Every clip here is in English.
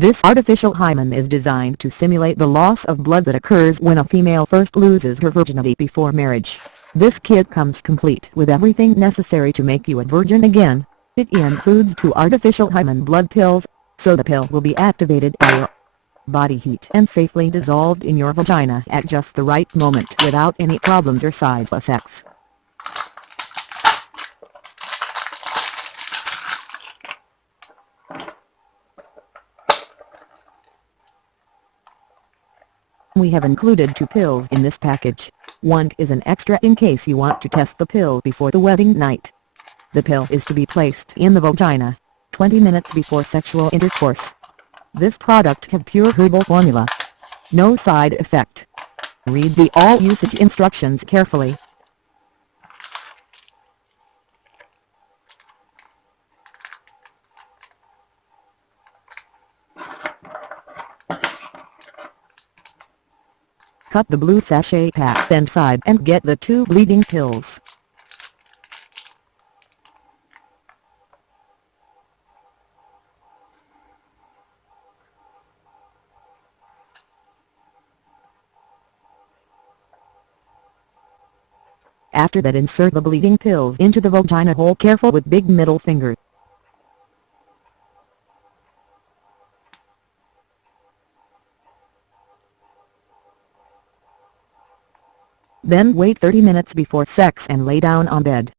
This artificial hymen is designed to simulate the loss of blood that occurs when a female first loses her virginity before marriage. This kit comes complete with everything necessary to make you a virgin again. It includes 2 artificial hymen blood pills, so the pill will be activated by your body heat and safely dissolved in your vagina at just the right moment without any problems or side effects. We have included 2 pills in this package. One is an extra in case you want to test the pill before the wedding night. The pill is to be placed in the vagina 20 minutes before sexual intercourse. This product has pure herbal formula. No side effect. Read the all usage instructions carefully. Cut the blue sachet pack inside and get the 2 bleeding pills. After that, insert the bleeding pills into the vagina hole, careful with big middle finger. Then wait 30 minutes before sex and lay down on bed.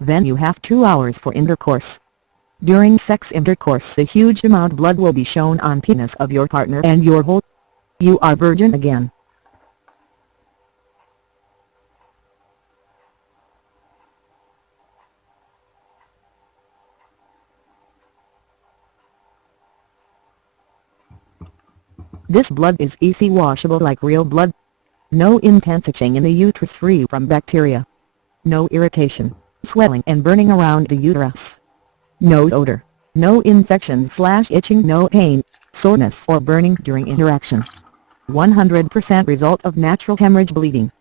Then you have 2 hours for intercourse. During sex intercourse, a huge amount of blood will be shown on penis of your partner and your hole. You are virgin again. This blood is easy washable like real blood. No intense itching in the uterus, free from bacteria. No irritation, swelling and burning around the uterus. No odor, no infection/itching, no pain, soreness or burning during interaction. 100% result of natural hemorrhage bleeding.